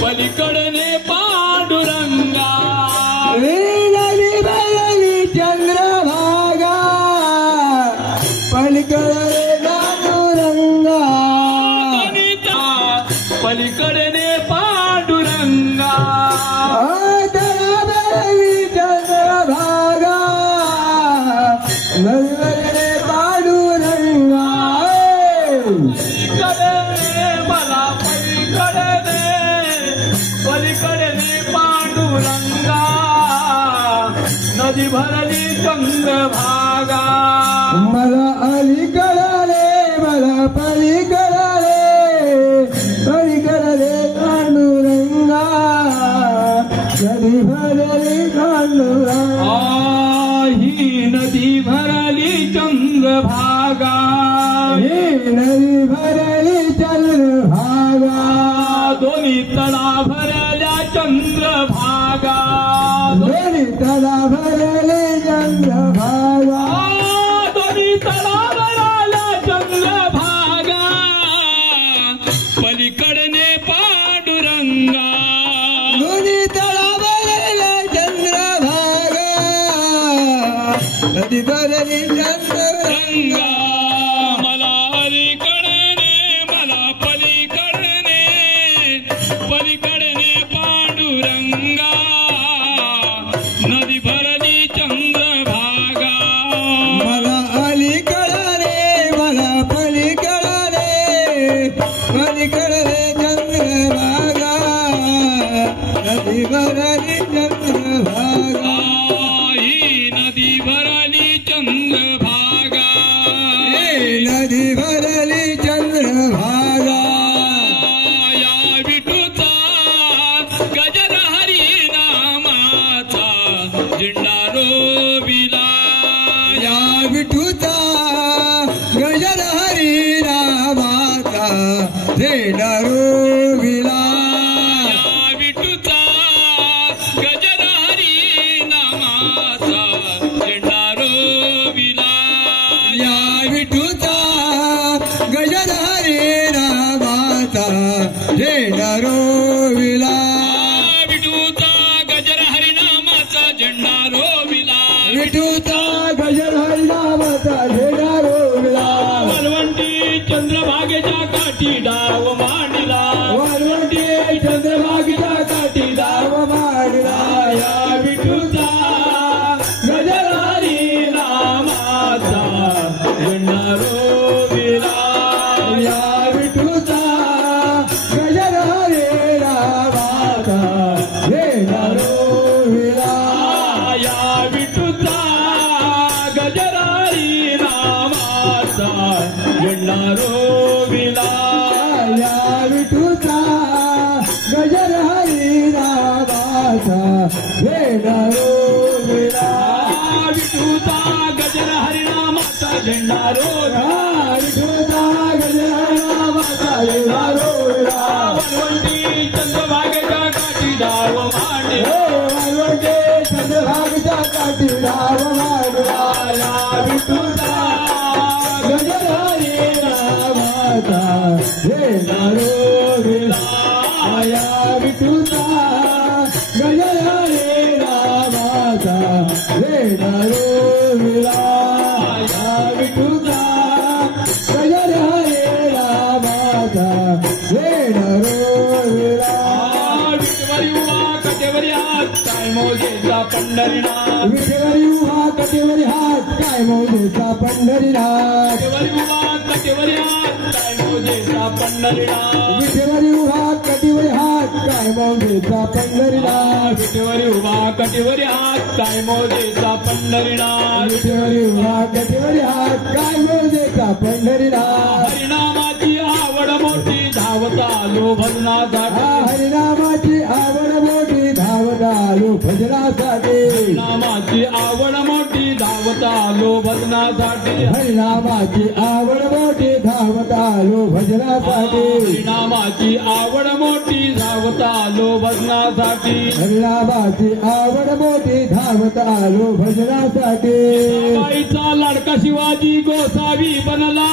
पलीकडे पांडुरंगा नदी भरली नदी भरली चंद्रभागा मला अलीकडे मला पलीकडे पलीकडे पांडुरंगा नदी भरली पांडुरंगा ही नदी भरली चंद्रभागा ही नदी भरली चंद्रभागा दोन्ही तळा भरल्या चंद्रभागा दोन्ही तळा भरले चंद्रभागा दोन्ही तळा भरल्या चंद्रभागा पलीकडने पांडुरंगा दोन्ही तळा भरले चंद्रभागा नदी भरली चंद्रभागा मला अलीकडने मला पलीकडने पलीकडने पांडुरंगा नदी भरली चंद्रभागा मला अलीकडे मला पलीकडे पलीकडे चंद्रभागा नदी भरली चंद्रभागा ही नदी भरली चंद्रभागा नदी भरली चंद्रभागा या विठूचा गजर हरी नामाचा झेंडा रोविला या विठूचा गजर हरी रामाचा झेंडा रोविला या विठूचा गजर हरी नामाचा झेंडा रोविला या विठूचा गजर हरी रामाचा झेंडा रोविला विठूचा गजर हरिनामाचा झेंडा रोविला विठूचा गजर हरी रामाचा झेंडा रोविला वलवंटी चंद्रभागेच्या काठी डाव मांडला वालवंटी चंद्रभागेच्या काठी डाव मांडला या विठूचा गजर हरिनामाचा झेंडा रोविला या विठूचा गजर हरी रामाचा झेंडा रोविला या विठूचा गजर हरिनामाचा झेंडा रोविला या विठूचा गजर हरी रामाचा झेंडा रोविला विठूचा गजर हरिनामाचा झेंडा रोविला विठूचा गजर हरी रामाचा झेंडा रोविला वलवंटी चंद्रभागेच्या काठी डाव मांडला वालवंटी चंद्रभागेच्या काठी डाव मांडला या विठूचा गजर हरी रामाचा झेंडा रोविला या विठूचा गजर हरी रामाचा झेंडा रोविला या विठूचा गजर हरी रामाचा झेंडा रोविला विठवरी उभा कटेवरी हात काय मोजेचा पंढरीनाथ विठेवरी उभा कटेवरी हात काय मोजेचा पंढरीनाथ विठवरी उभा कटेवरी हात काय मोजेचा पंढरीनाथ विठेवरी उभा कटेवरी हात काय मोजेचा पंढरीनाथ विठवरी उभा कटेवरी हात काय मोजेचा पंढरीनाथ विठेवरी उभा कटेवरी हात काय मोजेचा पंढरीनाथ हरिनामाची आवड मोठी धावत आलो भजनासाठी हरिनामाची आवड मोठी धावत आलो भजनासाठी नामाची आवड मोठी धावत आलो भजनासाठी हरिनामाची आवड मोठी धावत आलो भजनासाठी नामाची आवड मोठी धावत आलो भजनासाठी हरिनामाची आवड मोठी धावत आलो भजनासाठी बाईचा लाडका शिवाजी गोसावी बनला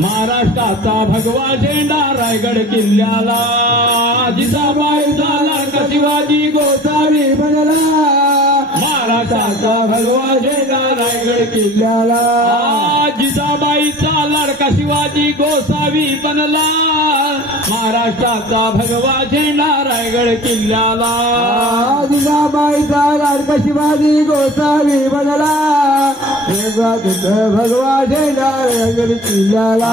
महाराष्ट्राचा भगवा झेंडा रायगड किल्ल्याला जिजाबाईचा लाडका शिवाजी गोसावी बनला महाराष्ट्राचा भगवा झेंडा रायगड किल्ल्याला जिजाबाईचा लाडका शिवाजी गोसावी बनला महाराष्ट्राचा भगवा झेंडा रायगड किल्ल्याला जिजाबाईचा लाडका शिवाजी गोसावी बनला भगवा झेंडा रायगड किल्ल्याला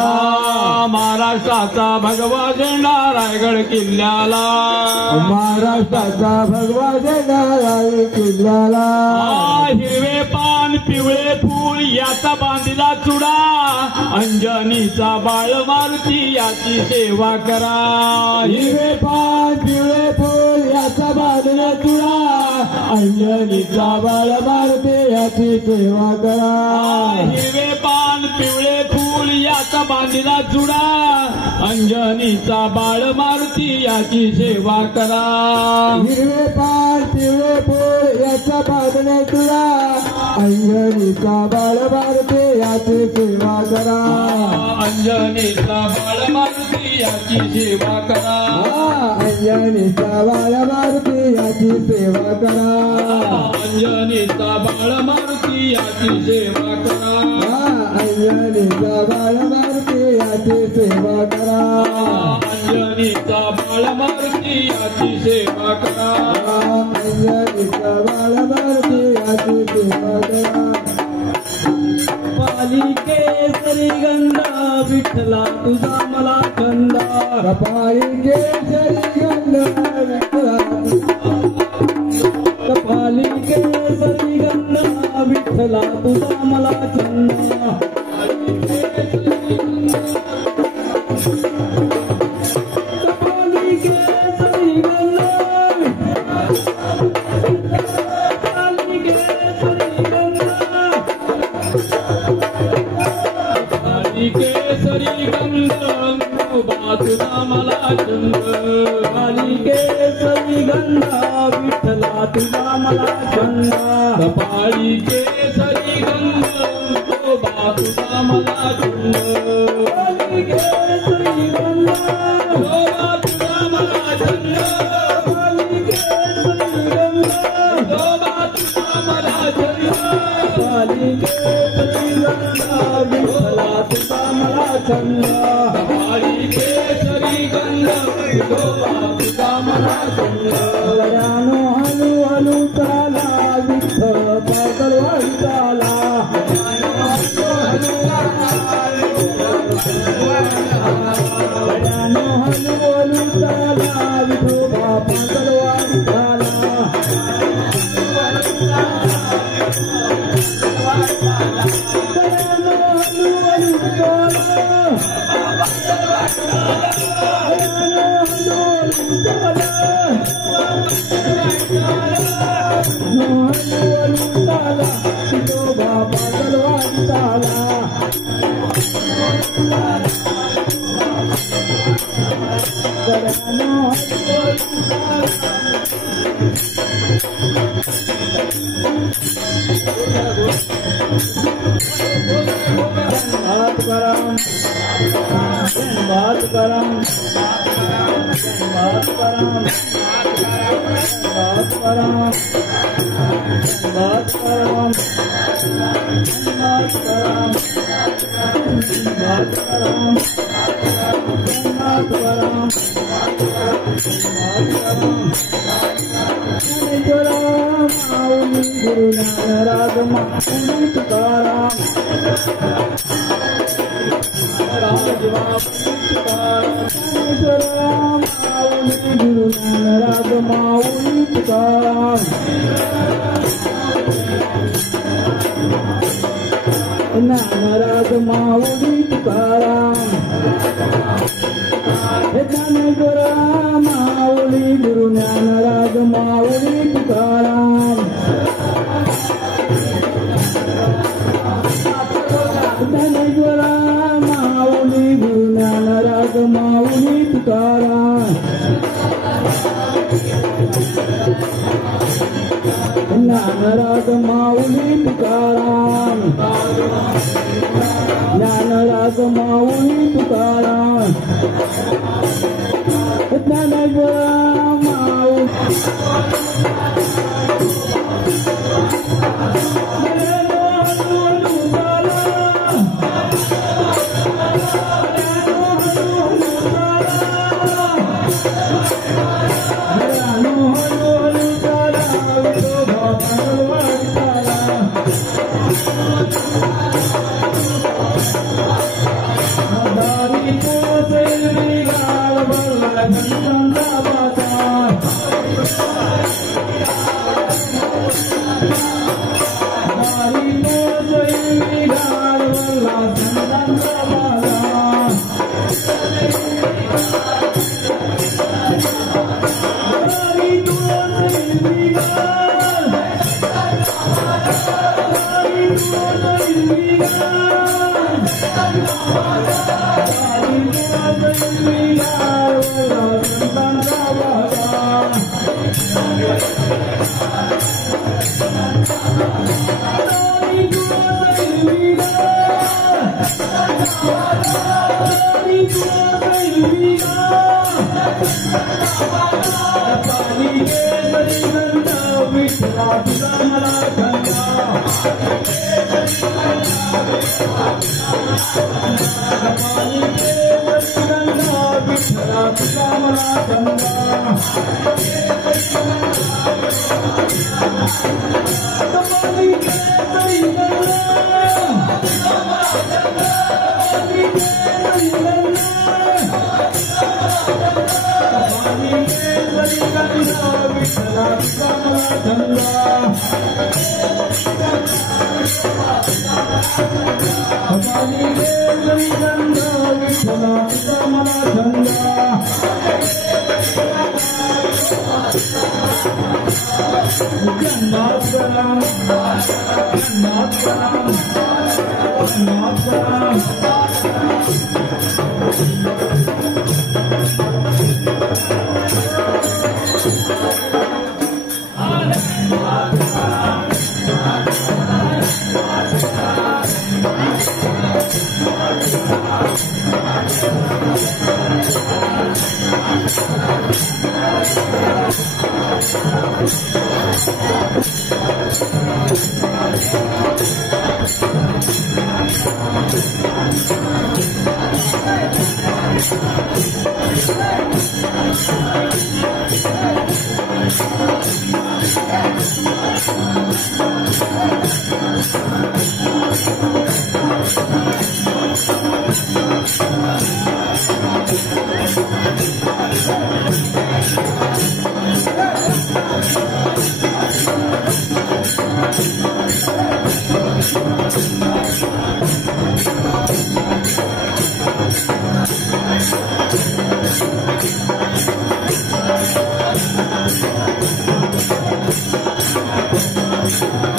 महाराष्ट्राचा भगवा झेंडा रायगड किल्ल्याला महाराष्ट्राचा भगवा झेंडा रायगड किल्ल्याला पिवळे फूल याचा बांधिला चुडा अंजनीचा बाळ मारुती याची सेवा करा हिरवे पान पिवळे फूल याचा बांधला चुडा अंजनीचा बाळ मारुती याची सेवा करा हिरवे पान पिवळे फूल याचा बांधिला चुडा अंजनीचा बाळ मारुती याची सेवा करा हिरवे पान पिवळे फूल याचा बांधला चुडा अंजनीचा बाळ मारुती याची सेवा करा अंजनीचा बाळ मारुती याची सेवा करा अंजनीचा बाळ मारुती याची सेवा करा अंजनीचा बाळ मारुती याची सेवा करा अंजनीचा बाळ मारुती याची सेवा करा अंजनीचा बाळ मारुती याची सेवा करा अंजनीचा बाळ मारुती याची सेवा करा पालिके श्रीगंधा विठ्ठला तुझा मला छंदा पालिके श्रीगंधा विठ्ठला पालिके श्रीगंधा विठ्ठला तुझा मला छंदा केसरी गंध तुझा मला छंद केसरी गंधा विठ्ठला तुझा मला छंद कपाळी केसरी गंध तुझा मला छंद केसरी गंध तुझा मला छंद केसरी गंध तुझा मला छंद केसरी गंधा विठ्ठला तुझा मला छंद काळी केसरी गंध तुझा मला छंद वरानो हलू हलू चाला विठ्ठल पागल चाला वरानो हलू हलू चाला विठोबा पागल चाला ज्ञानराज माऊली तुकाराम ज्ञानराज माऊली तुकाराम ज्ञानराज माऊली Thank you.